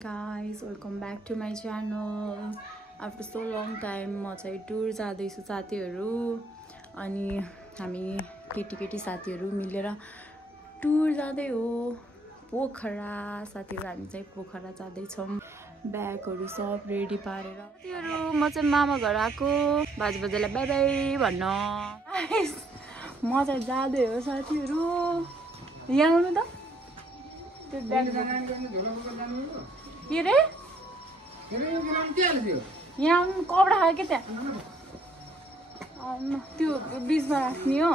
Guys, welcome back to my channel. After so long time म चाहिँ tour जाँदैछु साथीहरु अनि हामी केटी साथीहरु मिलेर टुर जाँदै हो पोखरा साथीहरु हामी चाहिँ पोखरा जाँदै छौं ब्यागहरु सब रेडी पारेर साथीहरु म चाहिँ मामा घर आको बाजुबजुलाई बाइ बाइ भन्न म चाहिँ जाँदै हो साथीहरु यहाँ आउनु त त्यो ब्याग के रे यहाँ कपडा खायो के त्यहाँ त्यो बीचमा राख्ने हो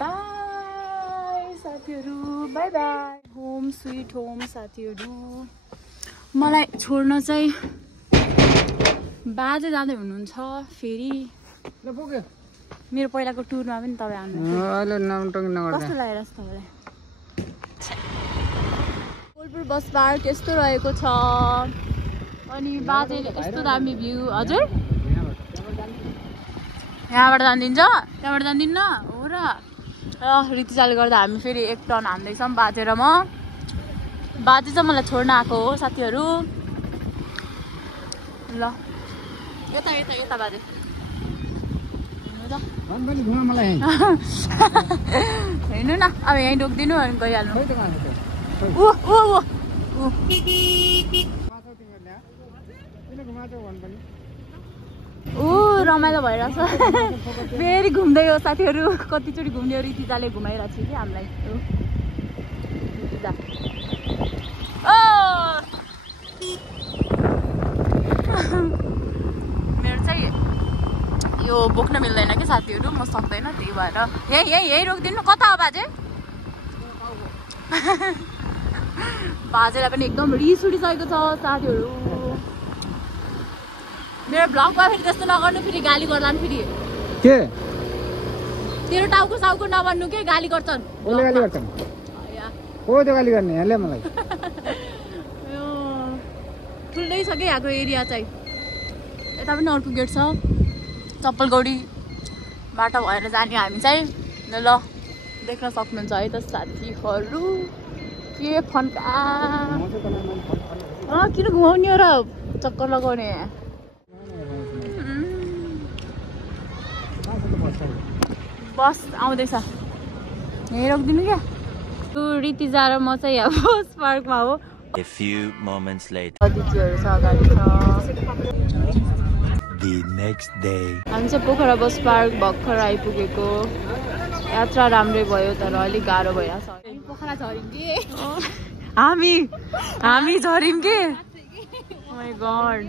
बाई साथीहरु by by home sweet home साथीहरु मलाई छोड्न चाहिँ बाजे जाँदै हुनुहुन्छ फेरि मेरो पहिलाको टुरमा पनि तपाई आउनु कस्तो लागेर तपाईलाई कोलपुर बस पार्क यस्तो रहेको छ अनि बाजेले यस्तो दामी भ्यू हजुर यहाँबाट जान्दिन्छ त्यहाँबाट जान्दिन्न हो र ऋतिजाले गर्दा हामी फेरि एक टर्न हान्दैछौँ बाजे र म बाजे चाहिँ मलाई छोड्न आएको हो साथीहरु ल यता यता यता बाजे हेर्नु न अब यहीँ रोकिदिनु अनि गइहाल्नु रमाइलो भइरहेछ फेरि घुम्दै हो साथीहरु कतिचोटि घुम्ने ऋतिजाले घुमाइरहेछ कि हामीलाई मेरो चाहिँ यो बोक्न मिल्दैन कि साथीहरु म सक्दैन त्यही भएर यही रोकिदिनु कता हो बाजे बाजेलाई पनि एकदम रिस उठिसकेको छ साथीहरु मेरो ब्लगमा फेरि त्यस्तो नगर्नु फेरि गाली गर्लान् फेरि के तेरो टाउको साउको नभन्नु के गाली गर्छन् ओले गाली गर्छन् ओ त्यो गाली गर्ने हेर्ले मलाई ठुलै छ के यहाँको एरिया चाहिँ यता पनि अर्को गेट छ चप्पलगौडी बाटो भएर जाने हामी चाहिँ ल देख्न सक्नुहुन्छ है त साथीहरु के फन्का किन घुमाउने हो र चक्कर लगाउने बस आउँदैछ यहीँ रोकिदिनु क्या ऋतिजा र म चाहिँ यहाँ बस पार्कमा हो A few moments later. दिदीहरु छ अगाडि छ The next day. हामी चाहिँ पोखरा बस पार्क भर्खर आइपुगेको यात्रा राम्रै भयो तर अलिक गाह्रो भइरहेछ पोखरा झरिम के हामी झरिम के Oh my god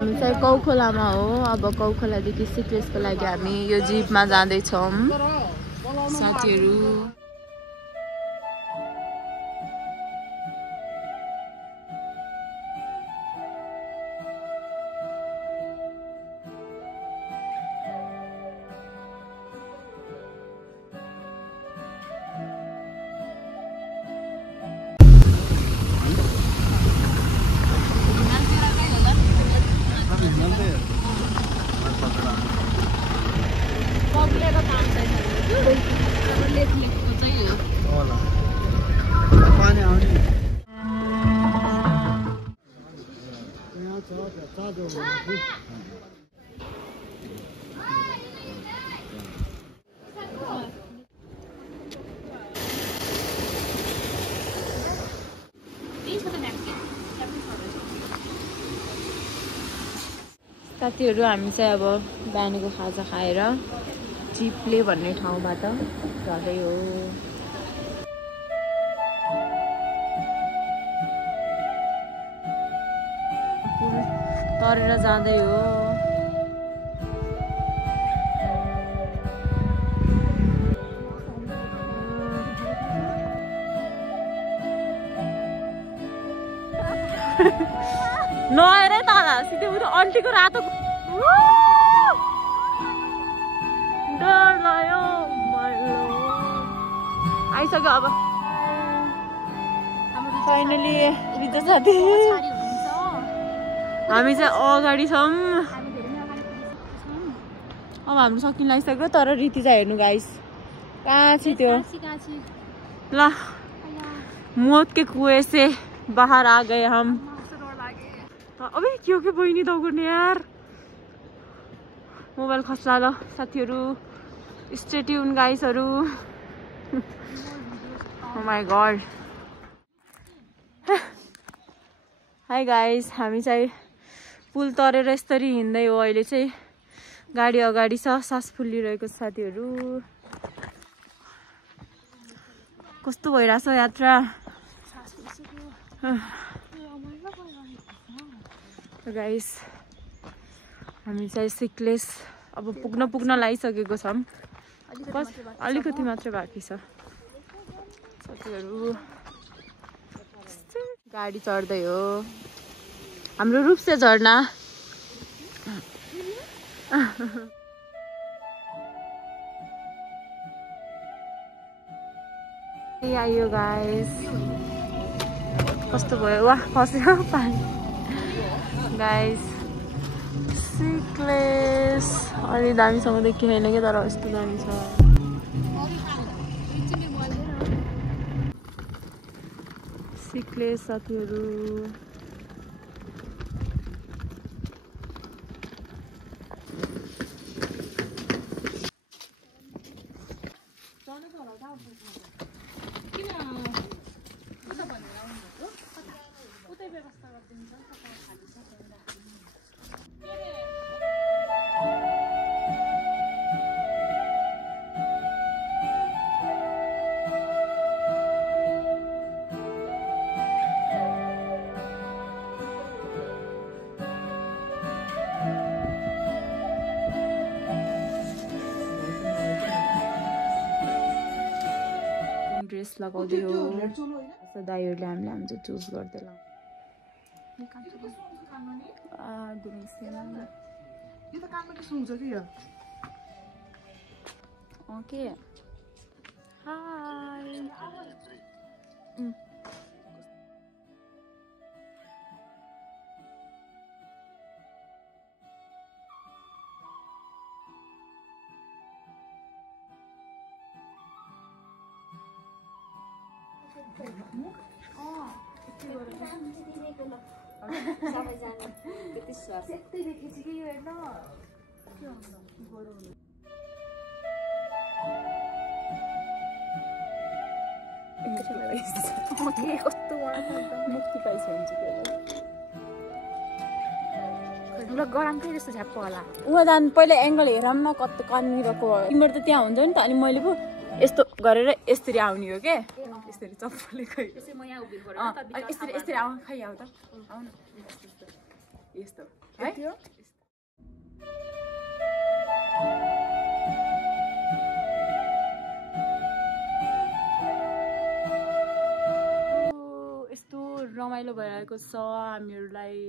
हामी चाहिँ कौखोलामा हो अब कौखोलादेखि सिक्रेसको लागि हामी यो जिपमा जाँदैछौँ साथीहरु साथीहरु हामी चाहिँ अब बिहानीको खाजा खाएर चिप्ले भन्ने ठाउँबाट जाँदै हो तरेर जाँदै हो नहेरे ताला सिधै उता आन्टीको रातो डर लाग्यो आइसक्यो अब फाइनली रिता साथी हामी चाहिँ अगाडि छौँ अब हाम्रो सकिन लागिसक्यो तर रीति चाहिँ हेर्नु गाइस कहाँ छ त्यो ल मौत के कुएं से बाहर आ गए हम अबे के हो के बहिनी दौड्ने यार मोबाइल खस्ला ल साथीहरू स्टे ट्युन गाइसहरू oh my God hi guys हामी चाहिँ पुल तरेर यसरी हिँड्दै हो अहिले चाहिँ गाडी अगाडि छ सास फुलिरहेको साथीहरू कस्तो भइरहेछ यात्रा गाइस हामी चाहिँ सिक्लेस अब पुग्न लागिसकेको छौँ अलिकति मात्र बाँकी छ साथीहरू गाडी चढ्दै हो हाम्रो रूपसे झर्ना आयो गाइस कस्तो भयो वाह फस्यो पानी गाइस सिक्लेस अलि दामीसँग देखिएन कि तर यस्तो दामी छ सिक्लेस साथीहरू ड्रेस लगाउँदै हो दाइहरूले हामीले हामी चुज गर्दै ओके हाय गरम थियो जस्तो झ्याप्प होला उहाँ जानु पहिला एङ्गल हेरौँ न कस्तो कहाँनिरको तिम्रो त त्यहाँ हुन्छ नि त अनि मैले पो यस्तो गरेर यसरी आउने हो के यसरी चप्पलले खै यसरी आउ खै आउ त आउ न यस्तो है यस्तो रमाइलो भइरहेको छ हामीहरूलाई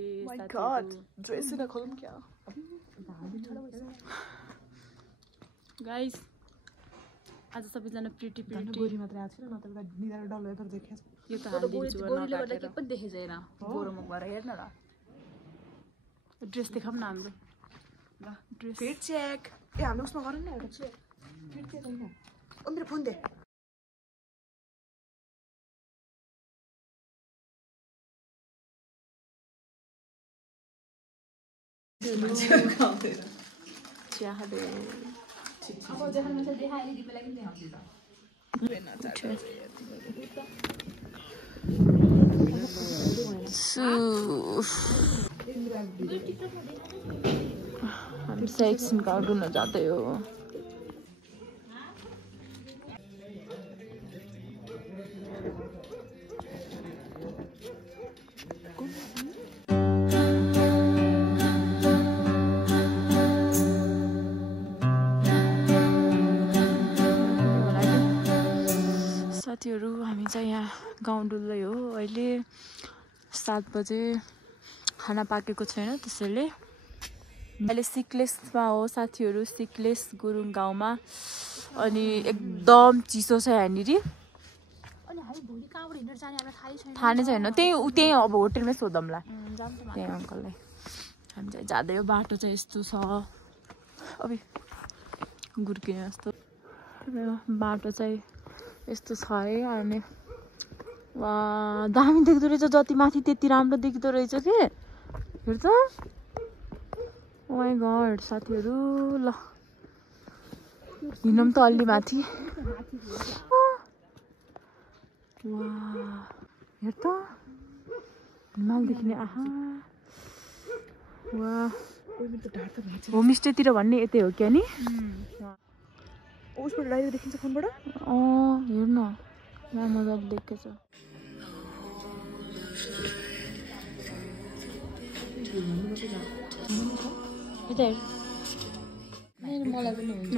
गाइस आज सबैजना प्रिटी गोरी मात्र आएको छैन नत्र यो त हालिदिन्छु के पनि देखे छैन गोरो मुख भएर हेर्न ल ड्रेस देखाउँ न हाम्रो ल ड्रेस फिट चेक ए हाम्रो उसमा गरौँ न एउटा चेक फिट चेक हैन ओ मेरो फोन दे चिया दे अब जहाँ मैं देखा है दीप लगी नहीं होती था हम सेक्शन कार्टून न जाते हो साथीहरू हामी चाहिँ यहाँ गाउँ डुल्दै हो अहिले 7 बजे खाना पाकेको छैन त्यसैले अहिले सिक्लेसमा हो साथीहरू सिक्लेस गुरुङ गाउँमा अनि एकदम चिसो छ यहाँनिर थाहा नै छैन त्यही अब होटेलमै सोधौँला त्यही अङ्कललाई हामी चाहिँ जाँदै यो बाटो चाहिँ यस्तो छ अब गुर्किने जस्तो बाटो चाहिँ यस्तो छ है अनि वा दामी देख्दो रहेछ जति माथि त्यति राम्रो देख्दो रहेछ कि हेर त ओ माइ गॉड साथीहरू ल हिँडौँ त अलि माथि वा हेर त हिमाल देख्ने आहा वा होमस्टेतिर भन्ने यतै हो क्या नि उसबाट डाइरेक्ट देखिन्छ फोनबाट हेर न यहाँ मजाले देखेछ मलाई पनि हुन्छ